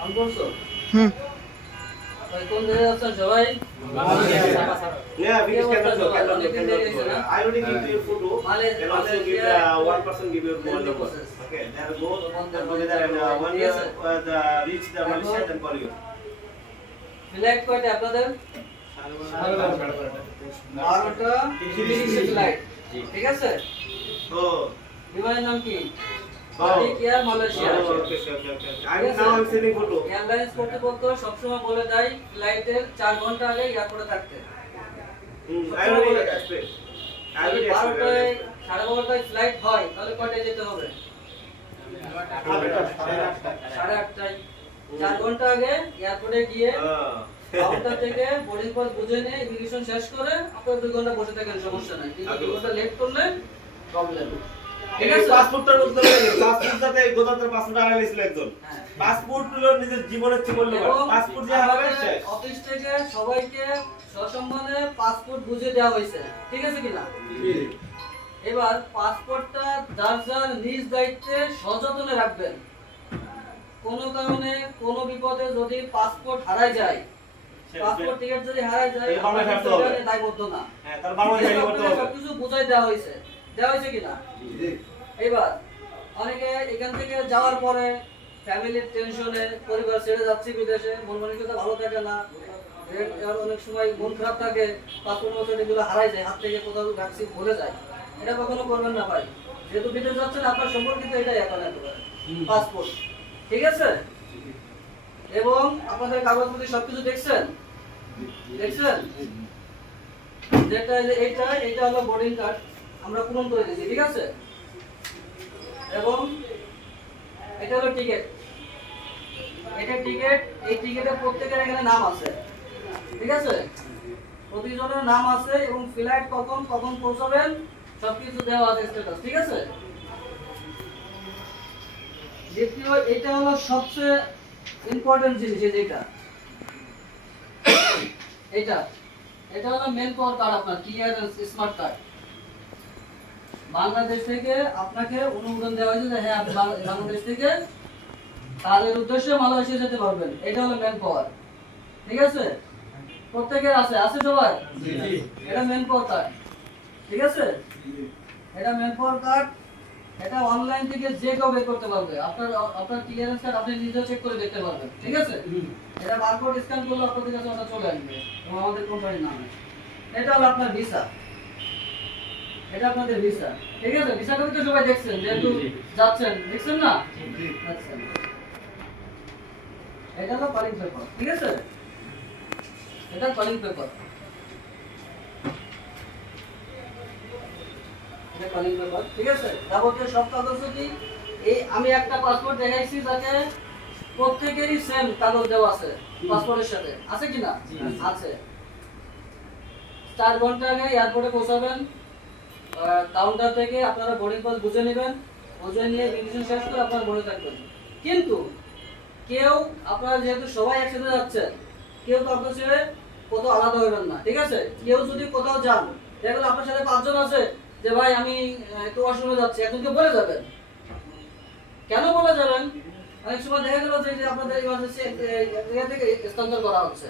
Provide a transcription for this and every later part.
আমি করছো হুম ভাই কোন দেশে যাচ্ছেন সবাই Yeah, we can I already give you photo and also give the 1% give you more number. Okay, there go together and when the reach the Malaysia then call you. Flight কয়টা আপনাদের 12টা 30 flight ঠিক আছে So, বিমানের নাম কি Oh. Air Malaysia okay. I'm sending photo. Airlines কর্তৃপক্ষ সবসময় বলে দেয় ফ্লাইটের 4 ঘন্টা আগে এয়ারপোর্টে থাকতে I already explained. I already explained. 12:30 flight হয় তাহলে কয়টায় যেতে হবে 8:30টায় 4 ঘন্টা আগে এয়ারপোর্টে গিয়ে কাউন্টার থেকে বোর্ডিং পাস বুঝে নিয়ে ইমিগ্রেশন শেষ করে আপনারা 2 ঘন্টা বসে থাকেন সমস্যা নাই কিন্তু 2 ঘন্টা লেট করলে প্রবলেম ঠিক আছে পাসপোর্টটা বলতে হবে পাসপোর্টটাতে গোদাতের পাসপোর্ট আনাইছিল একজন পাসপোর্ট হলো নিজের জীবনের চেয়ে মূল্যবান পাসপোর্ট যে হারাবে শেষ অফিস থেকে সবাইকে সসম্মানে পাসপোর্ট বুঝে দেওয়া হয়েছে ঠিক আছে কিনা জি এবার পাসপোর্টটা যার যার নিজ দায়িত্বে সযত্নে রাখবেন কোনো কারণে কোনো বিপদে যদি পাসপোর্ট হারায় যায় পাসপোর্ট টিকেট যদি হারায় যায় আমরা ফেরত হবে দায়বদ্ধ না হ্যাঁ তার বাংলাদেশ আইডি করতে হবে সবকিছু বুঝাই দেওয়া হয়েছে কিনা জি এবার অনেকে এখান থেকে যাওয়ার পরে ফ্যামিলির টেনশনে পরিবার ছেড়ে যাচ্ছে বিদেশে মন মানসিকতা ভালো থাকে না আর অনেক সময় মন খারাপ থাকে পাসপোর্ট মতো এগুলো হারাই যায় হাত থেকে কোথাও ভ্যাকসিন ভুলে যায় এটা কখনো করবেন না ভাই যেহেতু বিদেশ যাচ্ছেন আপনার সম্পর্কিত এটাই এখন একেবারে পাসপোর্ট ঠিক আছে এবং আপনাদের কাগজপত্র সবকিছু দেখছেন যেটা এটা হলো বোর্ডিং কার্ড আমরা পূরণ করে দিয়েছি ঠিক আছে এবং এটা হলো টিকেট এই টিকেটে প্রত্যেকের এখানে নাম আছে ঠিক আছে প্রতিজনের নাম আছে এবং ফ্লাইট কখন পৌঁছাবেন সবকিছু দেওয়া আছে স্ট্যাটাস ঠিক আছে দ্বিতীয় এটা হলো সবচেয়ে ইম্পর্টেন্ট জিনিস এটা হলো মেন পাওয়ার কার্ড আপনার ক্লিয়ারেন্স স্মার্ট কার্ড বাংলাদেশ থেকে আপনাকে অনুমোদন দেওয়া হয়েছে যে হ্যাঁ আপনি বাংলাদেশ থেকে কাজের উদ্দেশ্যে মালয়েশিয়া যেতে পারবেন এটা হলো মেন পাওয়ার ঠিক আছে প্রত্যেকের আছে সবার জি এটা মেন পাওয়ার কার্ড ঠিক আছে এটা মেন পাওয়ার কার্ড এটা অনলাইন থেকে যে কেউ বের করতে পারবে আপনার ক্লিয়ারেন্স কার্ড আপনি নিজেও চেক করে দেখতে পারবেন ঠিক আছে এটা বারকোড স্ক্যান করলে আপনাদের কাছে ওটা চলে আসবে এবং আমাদের কোম্পানির নামে এটা হলো আপনার ভিসা এটা আপনাদের ভিসা ঠিক আছে ভিসা কপি তো সবাই দেখছেন যেহেতু যাচ্ছেন দেখছেন না আচ্ছা এটা হলো কলিং পেপার ঠিক আছে এটা কলিং পেপার এটা কলিং পেপার ঠিক আছে যাবতীয় সব কাগজ যদি এই আমি একটা পাসপোর্ট দেখাইছি যাতে প্রত্যেকেরই সেম কাগজ দেওয়া আছে পাসপোর্টের সাথে আছে কি না আছে 4 ঘন্টা আগে এয়ারপোর্টে পৌঁছাবেন কাউন্টার থেকে আপনারা বোর্ডিং পাস বুঝে নেবেন বুঝে নিয়ে ইমিগ্রেশন শেষ করে আপনারা বসে থাকবেন কিন্তু কেউ আপনারা যেহেতু সবাই একসাথে যাচ্ছেন কেউ কাউকে ছেড়ে কোথাও আলাদা হবেন না ঠিক আছে কেউ যদি কোথাও যান দেখবেন আপনার সাথে 5 জন আছে যে ভাই আমি একটু ওয়াশরুমে যাচ্ছি একজনকে বলে যাবেন কেন বলে যাবেন অনেক সময় দেখা গেল যে আপনাদের ইমার্জেন্সি জায়গা থেকে স্থানান্তর করা হচ্ছে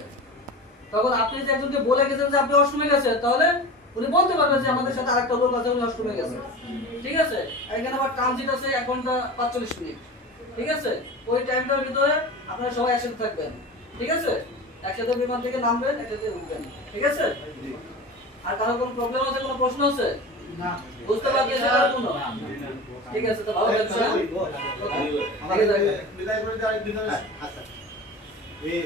তখন আপনি যে একজনকে বলে গেছেন যে আপনি ওয়াশরুমে গেছেন তাহলে উনি বলতে পারবেন যে আমাদের সাথে আরেকটা লোক আছে উনি ওয়াশরুমে গেছে ঠিক আছে এখানে আবার ট্রানজিট আছে 1 ঘন্টা 45 মিনিট ঠিক আছে ওই টাইমটার ভিতরে আপনারা সবাই একসাথে থাকবেন ঠিক আছে একসাথে বিমান থেকে নামবেন একসাথে উঠবেন ঠিক আছে আর কারো কোনো প্রবলেম আছে কোনো প্রশ্ন আছে না বুঝতে পারছেন আর কোনো ঠিক আছে তো ভালো থাকবেন আমাদের বিদায় করে দেওয়ার ভিতরে আচ্ছা এই